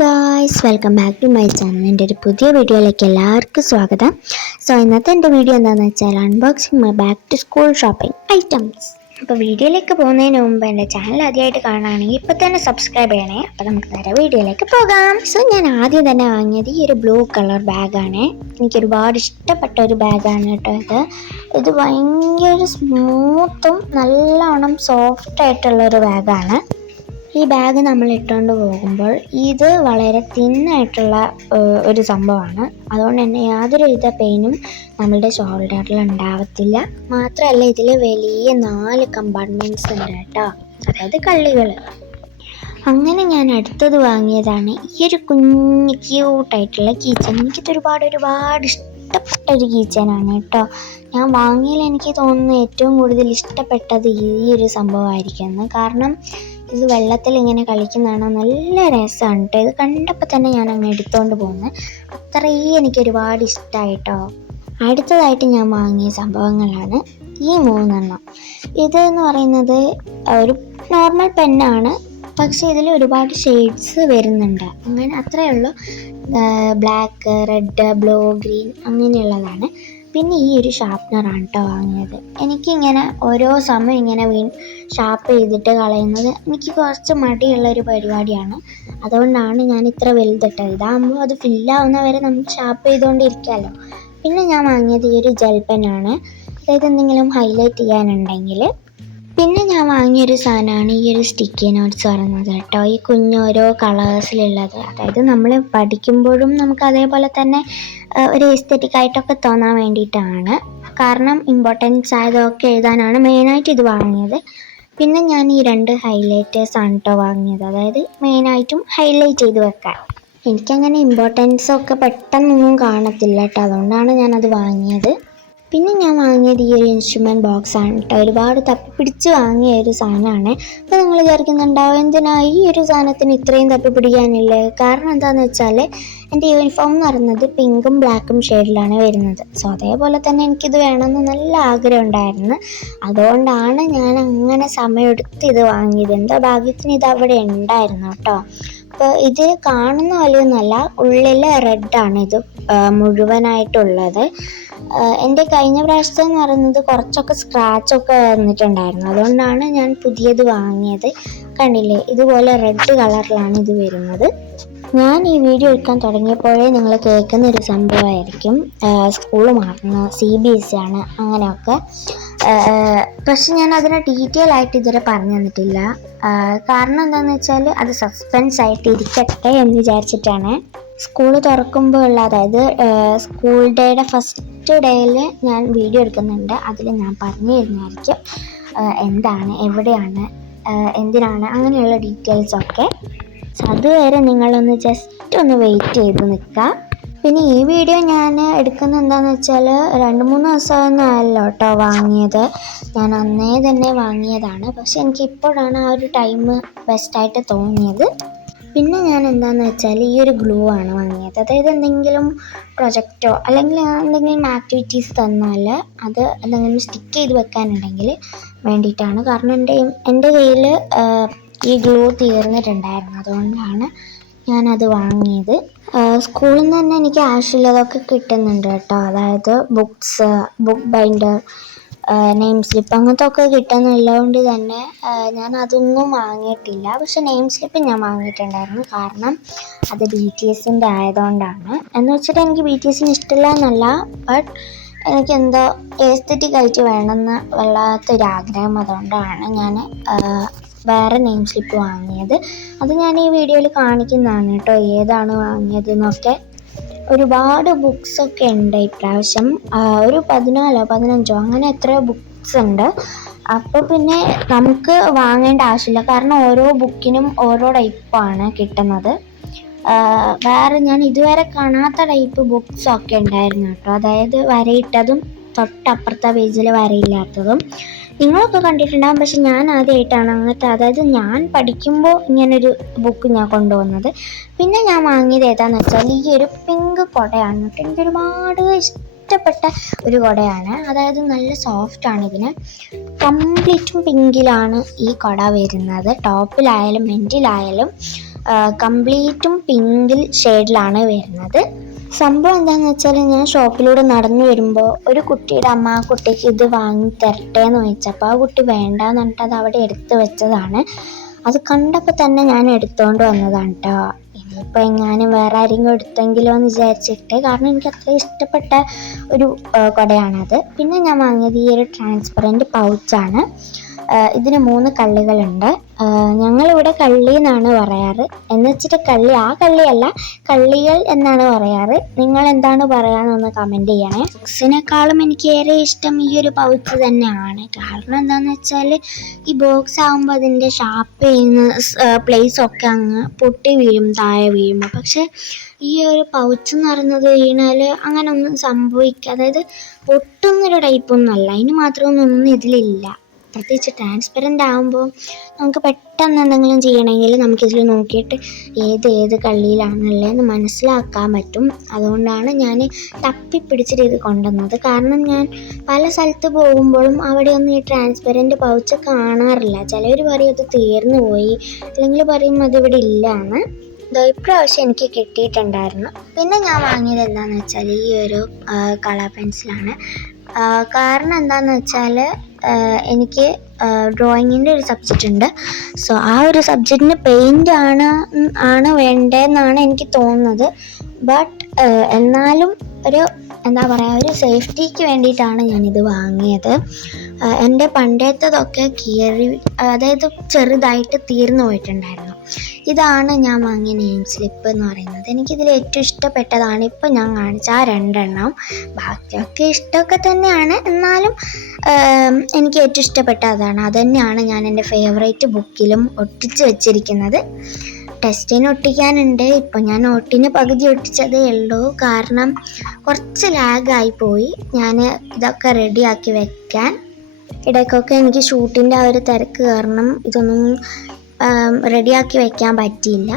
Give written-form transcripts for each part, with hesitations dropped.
Guys, welcome back to my channel. എൻ്റെ ഒരു പുതിയ വീഡിയോയിലേക്ക് എല്ലാവർക്കും സ്വാഗതം. ഇന്നത്തെ എൻ്റെ വീഡിയോ എന്താണെന്ന് വെച്ചാൽ unboxing my back to school shopping items. അപ്പോൾ വീഡിയോയിലേക്ക് പോകുന്നതിന് മുമ്പ് എൻ്റെ ചാനൽ ആദ്യമായിട്ട് കാണുകയാണെങ്കിൽ ഇപ്പോൾ തന്നെ സബ്സ്ക്രൈബ് ചെയ്യണേ. അപ്പോൾ നമുക്ക് നേരെ വീഡിയോയിലേക്ക് പോകാം. ഞാൻ ആദ്യം തന്നെ വാങ്ങിയത് ഈ ഒരു ബ്ലൂ കളർ ബാഗാണ്. എനിക്ക് ഒരുപാട് ഇഷ്ടപ്പെട്ട ഒരു ബാഗാണ് കേട്ടോ ഇത് ഭയങ്കര സ്മൂത്തും നല്ലോണം സോഫ്റ്റ് ആയിട്ടുള്ളൊരു ബാഗാണ്. ഈ ബാഗ് നമ്മൾ ഇട്ടുകൊണ്ട് പോകുമ്പോൾ ഇത് വളരെ തിന്നായിട്ടുള്ള ഒരു സംഭവമാണ്. അതുകൊണ്ട് തന്നെ യാതൊരുവിധ പെയിനും നമ്മളുടെ ഷോൾഡറിൽ ഉണ്ടാവത്തില്ല. മാത്രമല്ല ഇതിൽ വലിയ 4 കമ്പാർട്ട്മെൻറ്റ്സ് ഉണ്ട് കേട്ടോ, അതായത് കള്ളികൾ. അങ്ങനെ ഞാൻ അടുത്തത് വാങ്ങിയതാണ് ഈ ഒരു കുഞ്ഞ് ക്യൂട്ടായിട്ടുള്ള കീച്ചൻ. എനിക്കിത് ഒരുപാട് ഇഷ്ടപ്പെട്ട ഒരു കീച്ചനാണ് കേട്ടോ. ഞാൻ വാങ്ങിയതിൽ എനിക്ക് തോന്നുന്നു ഏറ്റവും കൂടുതൽ ഇഷ്ടപ്പെട്ടത് ഈ ഒരു സംഭവമായിരിക്കും. കാരണം ഇത് വെള്ളത്തിൽ ഇങ്ങനെ കളിക്കുന്നതാണ് നല്ല രസമാണ് കേട്ടോ. ഇത് കണ്ടപ്പോൾ തന്നെ ഞാൻ അങ്ങ് എടുത്തുകൊണ്ട് പോകുന്നത്, അത്രയും എനിക്ക് ഒരുപാട് ഇഷ്ടമായിട്ടോ. അടുത്തതായിട്ട് ഞാൻ വാങ്ങിയ സംഭവങ്ങളാണ് ഈ 3 ഇതെന്ന് പറയുന്നത് ഒരു നോർമൽ പെന്നാണ്, പക്ഷേ ഇതിൽ ഒരുപാട് ഷെയ്ഡ്സ് വരുന്നുണ്ട്. അങ്ങനെ അത്രയേ ഉള്ളൂ. ബ്ലാക്ക്, റെഡ്, ബ്ലൂ, ഗ്രീൻ അങ്ങനെയുള്ളതാണ്. പിന്നെ ഈ ഒരു ഷാർപ്നറാണ് കേട്ടോ വാങ്ങിയത്. എനിക്കിങ്ങനെ ഓരോ സമയം ഇങ്ങനെ ഷാർപ്പ് ചെയ്തിട്ട് കളയുന്നത് എനിക്ക് കുറച്ച് മടിയുള്ളൊരു പരിപാടിയാണ്. അതുകൊണ്ടാണ് ഞാൻ ഇത്ര വലുതിട്ടത്. ഇതാകുമ്പോൾ അത് ഫില്ലാവുന്നവരെ നമുക്ക് ഷാർപ്പ് ചെയ്തുകൊണ്ടിരിക്കാമല്ലോ. പിന്നെ ഞാൻ വാങ്ങിയത് ഈ ഒരു ജെൽ പെന്നാണ്, അതായത് എന്തെങ്കിലും ഹൈലൈറ്റ് ചെയ്യാനുണ്ടെങ്കിൽ. പിന്നെ ഞാൻ വാങ്ങിയൊരു സാധനമാണ് ഈ ഒരു സ്റ്റിക്കി നോട്ട്സ് പറയുന്നത് കേട്ടോ. ഈ കുഞ്ഞോരോ കളേഴ്സിലുള്ളത്, അതായത് നമ്മൾ പഠിക്കുമ്പോഴും നമുക്ക് അതേപോലെ തന്നെ ഒരു എസ്തെറ്റിക് ആയിട്ടൊക്കെ തോന്നാൻ വേണ്ടിയിട്ടാണ്. കാരണം ഇമ്പോർട്ടൻസ് ആയതൊക്കെ എഴുതാനാണ് മെയിനായിട്ട് ഇത് വാങ്ങിയത്. പിന്നെ ഞാൻ ഈ 2 ഹൈലൈറ്റേഴ്സാണ് കേട്ടോ വാങ്ങിയത്, അതായത് മെയിനായിട്ടും ഹൈലൈറ്റ് ചെയ്ത് വെക്കാൻ. എനിക്കങ്ങനെ ഇമ്പോർട്ടൻസൊക്കെ പെട്ടെന്നൊന്നും കാണത്തില്ല കേട്ടോ, അതുകൊണ്ടാണ് ഞാനത് വാങ്ങിയത്. പിന്നെ ഞാൻ വാങ്ങിയത് ഈ ഒരു ഇൻസ്ട്രുമെൻറ്റ് ബോക്സാണ് കേട്ടോ. ഒരുപാട് തപ്പിപ്പിടിച്ച് വാങ്ങിയ ഒരു സാധനമാണ്. അപ്പോൾ നിങ്ങൾ വിചാരിക്കുന്നുണ്ടാവും എന്തിനാ ഈ ഒരു സാധനത്തിന് ഇത്രയും തപ്പിപ്പിടിക്കാനില്ലേ? കാരണം എന്താണെന്ന് വെച്ചാൽ എൻ്റെ യൂണിഫോം എന്ന് പറയുന്നത് പിങ്കും ബ്ലാക്കും ഷെയ്ഡിലാണ് വരുന്നത്. അതേപോലെ തന്നെ എനിക്കിത് വേണമെന്ന് നല്ല ആഗ്രഹം ഉണ്ടായിരുന്നു. അതുകൊണ്ടാണ് ഞാൻ അങ്ങനെ സമയമെടുത്ത് ഇത് വാങ്ങിയത്. എന്താ ഭാഗ്യത്തിന് ഇത് അവിടെ ഉണ്ടായിരുന്നു കേട്ടോ. അപ്പോൾ ഇത് കാണുന്ന പോലെയൊന്നുമല്ല, ഉള്ളിൽ റെഡാണ് ഇത് മുഴുവനായിട്ടുള്ളത്. എൻ്റെ കഴിഞ്ഞ പ്രാവശ്യത്തെ എന്ന് പറയുന്നത് കുറച്ചൊക്കെ സ്ക്രാച്ചൊക്കെ വന്നിട്ടുണ്ടായിരുന്നു. അതുകൊണ്ടാണ് ഞാൻ പുതിയത് വാങ്ങിയത്. കണ്ടില്ലേ, ഇതുപോലെ റെഡ് കളറിലാണ് ഇത് വരുന്നത്. ഞാൻ ഈ വീഡിയോ എടുക്കാൻ തുടങ്ങിയപ്പോഴേ നിങ്ങൾ കേൾക്കുന്ന ഒരു സംഭവമായിരിക്കും സ്കൂൾ മാറുന്ന CBSE ആണ് അങ്ങനെയൊക്കെ. പക്ഷെ ഞാൻ അതിനെ ഡീറ്റെയിൽ ആയിട്ട് ഇതുവരെ പറഞ്ഞു തന്നിട്ടില്ല. കാരണം എന്താണെന്ന് വെച്ചാൽ അത് സസ്പെൻസ് ആയിട്ട് ഇരിക്കട്ടെ എന്ന് വിചാരിച്ചിട്ടാണ്. സ്കൂൾ തുറക്കുമ്പോൾ ഉള്ള, അതായത് സ്കൂൾ ഡേയുടെ ഫസ്റ്റ് ഡേയിൽ ഞാൻ വീഡിയോ എടുക്കുന്നുണ്ട്. അതിൽ ഞാൻ പറഞ്ഞു തരുന്നതായിരിക്കും എന്താണ്, എവിടെയാണ്, എന്തിനാണ്, അങ്ങനെയുള്ള ഡീറ്റെയിൽസൊക്കെ. അതുവരെ നിങ്ങളൊന്ന് ജസ്റ്റ് ഒന്ന് വെയിറ്റ് ചെയ്ത് നിൽക്കുക. പിന്നെ ഈ വീഡിയോ ഞാൻ എടുക്കുന്നത് എന്താണെന്ന് വെച്ചാൽ 2-3 ദിവസമൊന്നും ആയല്ലോ കേട്ടോ വാങ്ങിയത്. ഞാൻ അന്നേ തന്നെ വാങ്ങിയതാണ്. പക്ഷെ എനിക്കിപ്പോഴാണ് ആ ഒരു ടൈം ബെസ്റ്റായിട്ട് തോന്നിയത്. പിന്നെ ഞാൻ എന്താണെന്ന് വെച്ചാൽ ഈ ഒരു ഗ്ലൂ ആണ് വാങ്ങിയത്. അതായത് എന്തെങ്കിലും പ്രൊജക്റ്റോ അല്ലെങ്കിൽ എന്തെങ്കിലും ആക്ടിവിറ്റീസ് തന്നാൽ അത് എന്തെങ്കിലും സ്റ്റിക്ക് ചെയ്ത് വെക്കാനുണ്ടെങ്കിൽ വേണ്ടിയിട്ടാണ്. കാരണം എൻ്റെ കയ്യിൽ ഈ ഗ്ലൂ തീർന്നിട്ടുണ്ടായിരുന്നു, അതുകൊണ്ടാണ് ഞാനത് വാങ്ങിയത്. സ്കൂളിൽ നിന്ന് തന്നെ എനിക്ക് ആവശ്യമുള്ളതൊക്കെ കിട്ടുന്നുണ്ട് കേട്ടോ. അതായത് books, book binder, name slip അങ്ങനത്തെ ഒക്കെ കിട്ടുന്നുള്ളതുകൊണ്ട് തന്നെ ഞാൻ അതൊന്നും വാങ്ങിയിട്ടില്ല. പക്ഷെ നെയിം സ്ലിപ്പ് ഞാൻ വാങ്ങിയിട്ടുണ്ടായിരുന്നു, കാരണം അത് BTSൻ്റെ ആയതുകൊണ്ടാണ്. എന്ന് വെച്ചിട്ട് എനിക്ക് BTSന് ഇഷ്ടമില്ല എന്നല്ല, ബട്ട് എനിക്കെന്തോ എസ്തെറ്റിക് ആയിട്ട് വേണമെന്ന് വല്ലാത്തൊരാഗ്രഹം. അതുകൊണ്ടാണ് ഞാൻ വേറെ നെയിം സ്ലിപ്പ് വാങ്ങിയത്. അത് ഞാൻ ഈ വീഡിയോയിൽ കാണിക്കുന്നതാണ് കേട്ടോ ഏതാണ് വാങ്ങിയതെന്നൊക്കെ. ഒരുപാട് ബുക്സൊക്കെ ഉണ്ട് ഇപ്രാവശ്യം. ഒരു 14-15 അങ്ങനെ എത്രയോ ബുക്സ് ഉണ്ട്. അപ്പോൾ പിന്നെ നമുക്ക് വാങ്ങേണ്ട ആവശ്യമില്ല, കാരണം ഓരോ ബുക്കിനും ഓരോ ടൈപ്പാണ് കിട്ടുന്നത്. വേറെ ഞാൻ ഇതുവരെ കാണാത്ത ടൈപ്പ് ബുക്സൊക്കെ ഉണ്ടായിരുന്നു കേട്ടോ. അതായത് വരയിട്ടതും തൊട്ടപ്പുറത്തെ പേജിൽ വരയില്ലാത്തതും നിങ്ങളൊക്കെ കണ്ടിട്ടുണ്ടാകും. പക്ഷെ ഞാൻ ആദ്യമായിട്ടാണ് അങ്ങനത്തെ, അതായത് ഞാൻ പഠിക്കുമ്പോൾ ഇങ്ങനൊരു ബുക്ക് ഞാൻ കൊണ്ടുവന്നത്. പിന്നെ ഞാൻ വാങ്ങിയത് ഏതാണെന്ന് വെച്ചാൽ ഈ ഒരു പിങ്ക് കുടയാണ് കേട്ടോ. എനിക്ക് ഒരുപാട് ഇഷ്ടപ്പെട്ട ഒരു കുടയാണ്. അതായത് നല്ല സോഫ്റ്റാണ്. ഇതിന് കംപ്ലീറ്റും പിങ്കിലാണ് ഈ കുട വരുന്നത്. ടോപ്പിലായാലും എൻഡിലായാലും കംപ്ലീറ്റും പിങ്കിൽ ഷെയ്ഡിലാണ് വരുന്നത്. സംഭവം എന്താണെന്ന് വെച്ചാൽ, ഞാൻ ഷോപ്പിലൂടെ നടന്നു വരുമ്പോൾ ഒരു കുട്ടിയുടെ അമ്മ ആ കുട്ടിക്ക് ഇത് വാങ്ങി തരട്ടെ എന്ന് ചോദിച്ചപ്പോൾ ആ കുട്ടി വേണ്ടാന്ന് പറഞ്ഞിട്ട് അത് അവിടെ എടുത്ത് വെച്ചതാണ്. അത് കണ്ടപ്പോൾ തന്നെ ഞാൻ എടുത്തുകൊണ്ട് വന്നതാണ് കേട്ടോ. ഇനിയിപ്പോൾ എങ്ങാനും വേറെ ആരെങ്കിലും എടുത്തെങ്കിലോ എന്ന് വിചാരിച്ചിട്ട്, കാരണം എനിക്ക് അത്ര ഇഷ്ടപ്പെട്ട ഒരു കുടയാണത്. പിന്നെ ഞാൻ വാങ്ങിയത് ഈ ഒരു ട്രാൻസ്പെറൻറ്റ് പൗച്ചാണ്. ഇതിന് 3 കള്ളികളുണ്ട്. ഞങ്ങളിവിടെ കള്ളി എന്നാണ് പറയാറ്. എന്ന് വെച്ചിട്ട് ആ കള്ളിയല്ല, കള്ളികൾ എന്നാണ് പറയാറ്. നിങ്ങൾ എന്താണ് പറയാമെന്നൊന്ന് കമൻറ്റ് ചെയ്യണേ. ബോക്സിനേക്കാളും എനിക്ക് ഏറെ ഇഷ്ടം ഈ ഒരു പൗച്ച് തന്നെയാണ്. കാരണം എന്താണെന്ന് വെച്ചാൽ, ഈ ബോക്സ് ആകുമ്പോൾ അതിൻ്റെ ഷാപ്പ് ചെയ്യുന്ന പ്ലേസൊക്കെ അങ്ങ് പൊട്ടി വീഴും, താഴെ വീഴുമ്പോൾ. പക്ഷേ ഈ ഒരു പൗച്ച് എന്ന് പറയുന്നത് വീണാൽ അങ്ങനെ ഒന്നും സംഭവിക്കുക, അതായത് പൊട്ടുന്നൊരു ടൈപ്പൊന്നും അല്ല. അതിന് മാത്രമൊന്നും ഇതിലില്ല. പ്രത്യേകിച്ച് ട്രാൻസ്പെറൻ്റ് ആകുമ്പോൾ നമുക്ക് പെട്ടെന്ന് എന്തെങ്കിലും ചെയ്യണമെങ്കിൽ നമുക്കിതിൽ നോക്കിയിട്ട് ഏത് കള്ളിയിലാണുള്ളതെന്ന് മനസ്സിലാക്കാൻ പറ്റും. അതുകൊണ്ടാണ് ഞാൻ തപ്പിപ്പിടിച്ചിട്ട് ഇത് കൊണ്ടുവന്നത്. കാരണം ഞാൻ പല സ്ഥലത്ത് പോകുമ്പോഴും അവിടെയൊന്നും ഈ ട്രാൻസ്പെറൻറ്റ് പൗച്ച് കാണാറില്ല. ചിലവർ പറയും അത് തീർന്നു പോയി, അല്ലെങ്കിൽ പറയും അതിവിടെ ഇല്ലയെന്ന്. ഇപ്രാവശ്യം എനിക്ക് കിട്ടിയിട്ടുണ്ടായിരുന്നു. പിന്നെ ഞാൻ വാങ്ങിയത് എന്താണെന്ന് വെച്ചാൽ ഈ ഒരു കളർ പെൻസിലാണ്. കാരണം എന്താണെന്ന് വെച്ചാൽ, എനിക്ക് ഡ്രോയിങ്ങിൻ്റെ ഒരു സബ്ജക്റ്റ് ഉണ്ട്. സോ ആ ഒരു സബ്ജക്റ്റിന് പെയിൻ്റ് ആണ് വേണ്ടതെന്നാണ് എനിക്ക് തോന്നുന്നത്. ബട്ട് എന്നാലും ഒരു ഒരു സേഫ്റ്റിക്ക് വേണ്ടിയിട്ടാണ് ഞാനിത് വാങ്ങിയത്. എൻ്റെ പണ്ടത്തേതൊക്കെ അതായത് ചെറുതായിട്ട് തീർന്നു പോയിട്ടുണ്ടായിരുന്നു. ഇതാണ് ഞാൻ വാങ്ങിയ നെയിം സ്ലിപ്പ് എന്ന് പറയുന്നത്. എനിക്കിതിൽ ഏറ്റവും ഇഷ്ടപ്പെട്ടതാണ് ഇപ്പം ഞാൻ കാണിച്ച ആ 2 എണ്ണം. ബാക്കിയൊക്കെ ഇഷ്ടമൊക്കെ തന്നെയാണ്, എന്നാലും എനിക്ക് ഏറ്റവും ഇഷ്ടപ്പെട്ട അതാണ്. അതുതന്നെയാണ് ഞാൻ എൻ്റെ ഫേവറേറ്റ് ബുക്കിലും ഒട്ടിച്ച് വെച്ചിരിക്കുന്നത്. ടെസ്റ്റിന് ഒട്ടിക്കാനുണ്ട്. ഇപ്പം ഞാൻ നോട്ടിന് പകുതി ഒട്ടിച്ചതേ ഉള്ളൂ. കാരണം കുറച്ച് ലാഗായിപ്പോയി ഞാൻ ഇതൊക്കെ റെഡിയാക്കി വെക്കാൻ. ഇടയ്ക്കൊക്കെ എനിക്ക് ഷൂട്ടിൻ്റെ ആ ഒരു തിരക്ക് കാരണം ഇതൊന്നും റെഡിയാക്കി വെക്കാൻ പറ്റിയില്ല.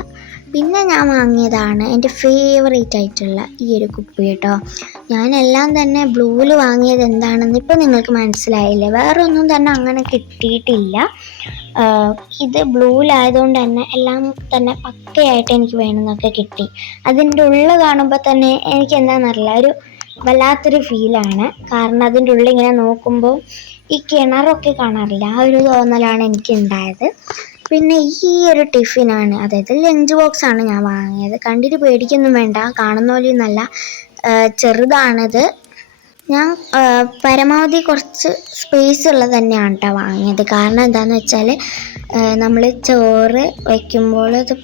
പിന്നെ ഞാൻ വാങ്ങിയതാണ് എൻ്റെ ഫേവറേറ്റ് ആയിട്ടുള്ള ഈ ഒരു കുപ്പി കേട്ടോ. ഞാനെല്ലാം തന്നെ ബ്ലൂവിൽ വാങ്ങിയത് എന്താണെന്ന് ഇപ്പം നിങ്ങൾക്ക് മനസ്സിലായില്ലേ. വേറെ ഒന്നും തന്നെ അങ്ങനെ കിട്ടിയിട്ടില്ല. ഇത് ബ്ലൂവിലായതുകൊണ്ട് തന്നെ എല്ലാം തന്നെ പക്കയായിട്ട് എനിക്ക് വേണമെന്നൊക്കെ കിട്ടി. അതിൻ്റെ ഉള്ളിൽ കാണുമ്പോൾ തന്നെ എനിക്ക് എന്താണെന്നറിയില്ല, ഒരു വല്ലാത്തൊരു ഫീലാണ്. കാരണം അതിൻ്റെ ഉള്ളിൽ ഇങ്ങനെ നോക്കുമ്പോൾ ഈ കിണറൊക്കെ കാണാറില്ല, ആ ഒരു തോന്നലാണ് എനിക്ക് ഉണ്ടായത്. പിന്നെ ഈ ഒരു ടിഫിനാണ്, അതായത് ലഞ്ച് ബോക്സാണ് ഞാൻ വാങ്ങിയത്. കണ്ടിട്ട് പേടിക്കൊന്നും വേണ്ട, കാണുന്ന പോലെയൊന്നല്ല, ചെറുതാണിത്. ഞാൻ പരമാവധി കുറച്ച് സ്പേസ് ഉള്ളത് തന്നെയാണ് കേട്ടോ വാങ്ങിയത്. കാരണം എന്താണെന്ന് വെച്ചാൽ, നമ്മൾ ചോറ് വയ്ക്കുമ്പോൾ ഇത്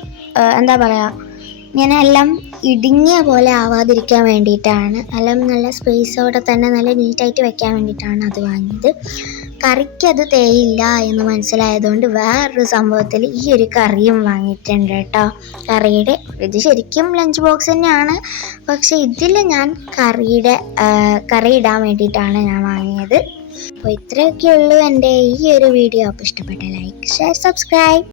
ഇങ്ങനെ എല്ലാം ഇടുങ്ങിയ പോലെ ആവാതിരിക്കാൻ വേണ്ടിയിട്ടാണ്, എല്ലാം നല്ല സ്പേസോടെ തന്നെ നല്ല നീറ്റായിട്ട് വെക്കാൻ വേണ്ടിയിട്ടാണ് അത് വാങ്ങിയത്. കറിക്ക് അത് തേയില്ല എന്ന് മനസ്സിലായതുകൊണ്ട് വേറൊരു സംഭവത്തിൽ ഈ ഒരു കറിയും വാങ്ങിയിട്ടുണ്ട് കേട്ടോ. കറിയുടെ ഇത് ശരിക്കും ലഞ്ച് ബോക്സ് തന്നെയാണ്, പക്ഷെ ഇതിൽ ഞാൻ കറി ഇടാൻ വേണ്ടിയിട്ടാണ് ഞാൻ വാങ്ങിയത്. അപ്പോൾ ഇത്രയൊക്കെ ഉള്ളൂ എൻ്റെ ഈ ഒരു വീഡിയോ. അപ്പോൾ ഇഷ്ടപ്പെട്ട ലൈക്ക്, ഷെയർ, സബ്സ്ക്രൈബ്.